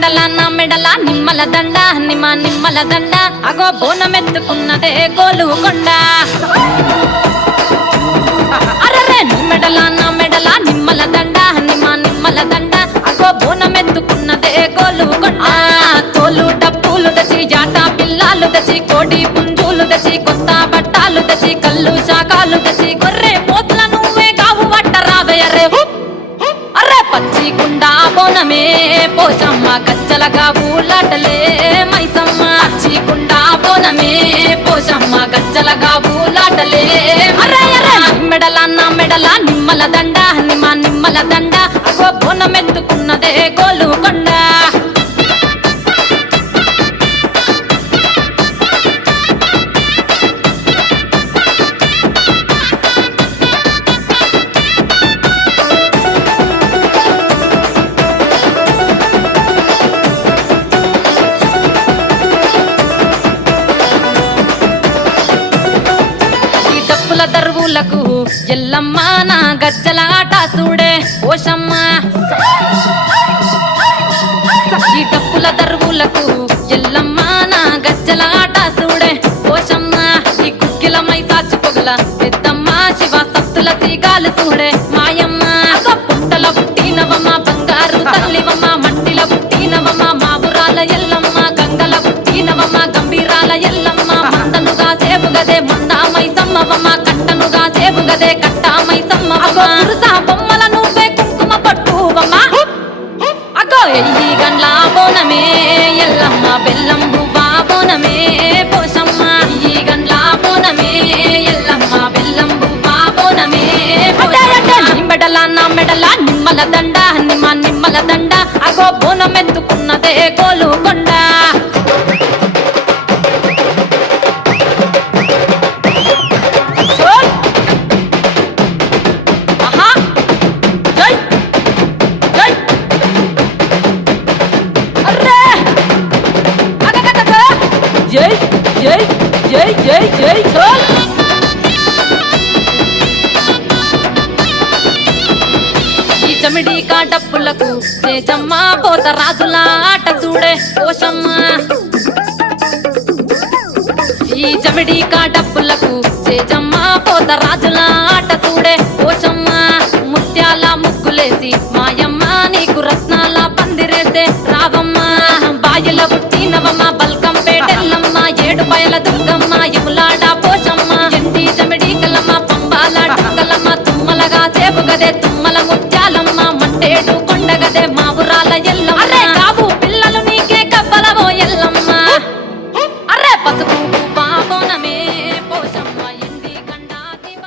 మెడల నిమ్మల దండ నిమ్మల దండ అగో బోనమెత్తుకున్నదే గోలుకొండ అరరే మెడల నిమ్మల దండ నిమ్మల దండ అగో బోనమెత్తుకున్నదే గోలుకొండ తోలు డప్పులు దచి జాట పిల్లాలు దచి కోడి పుంజులు దచి కొత్త బట్టాలు దచి కళ్ళు శాకాలు దచి గొర్రె పోతుల నువ్వే కావు వట్ట రావయ్యరే అరే పచ్చి గుండా బోనమే పోషమ్మ గజ్జలగా ఊలాటలే మైసమ్మ పచ్చి గుండా బోనమే పోషమ్మ గజ్జలగా ఊలాటలే అరే మెడల నిమ్మల దండ నిమ్మల దండ అగో బోనమెత్తుకున్నదే గోలుకొండ దరువులకు ఎల్లమ్మ నా గజ్జల ఆట చూడే ఓషమ్మ ఈ డప్పుల దరువులకు ఎల్లమ్మ నా గజ్జల ఆట చూడే ఓషమ్మ ఈ కుక్కిల మైసాచి పొగల పెద్దమ్మ శివ సత్తుల తీగాలు చూడే మాయమ్మ పుట్టల పుట్టినవమ్మ బంగారు తల్లివమ్మ మట్టిల పుట్టినవమ్మ మాబురాల ఎల్లమ్మ గంగల పుట్టినవమ్మ గంభీరాల ఎల్లమ్మ మందనుగా సేపుగదే మందా మైసమ్మవమ్మ గదే కట్టామై సమ్మవమ్మ పురుసా బొమ్మల నువ్వే కుంకుమ పట్టువమ్మ అగో ఎల్లి గండ్ల బోనమే ఎల్లమ్మ బెల్లం బువ్వా బోనమే పోషమ్మ ఈ గండ్ల బోనమే ఎల్లమ్మ బెల్లం బువ్వా బోనమే మెడల నిమ్మల దండ నిమ్మల దండ అగో బోనమెత్తుకున్నదే గోలుకొండ జై జై జై జై జై చోల్ ఈ చమిడి కాటప్పులకు చేజమ్మ పోత రాజుల ఆట చూడే పోషమ్మ ఈ చమిడి కాటప్పులకు చేజమ్మ పోత రాజుల ఆట చూడే పోషమ్మ ముత్యాల ముగ్గులేసి మాయమ్మ నీకు రత్నాల పందిరేసే రావమ్మ బాయిల పుట్టినవమ్మ బల్కం పేటెల్లమ్మ ఏడు బయల దుర్గమ్మ యములాడ పోషమ్మ ఎండి చమిడి కలమ్మ పంబాల డుక్కలమ్మ తుమ్మలగా సేపుగదే తుమ్మల ముత్యాలమ్మ మట్టేడు కొండగదే మావురాల ఎల్లమ్మ అరే కావు పిల్లలు నీకే కబ్బలవో ఎల్లమ్మ అరే పసుపు బోనమే పోషమ్మ ఎండి గండా దివ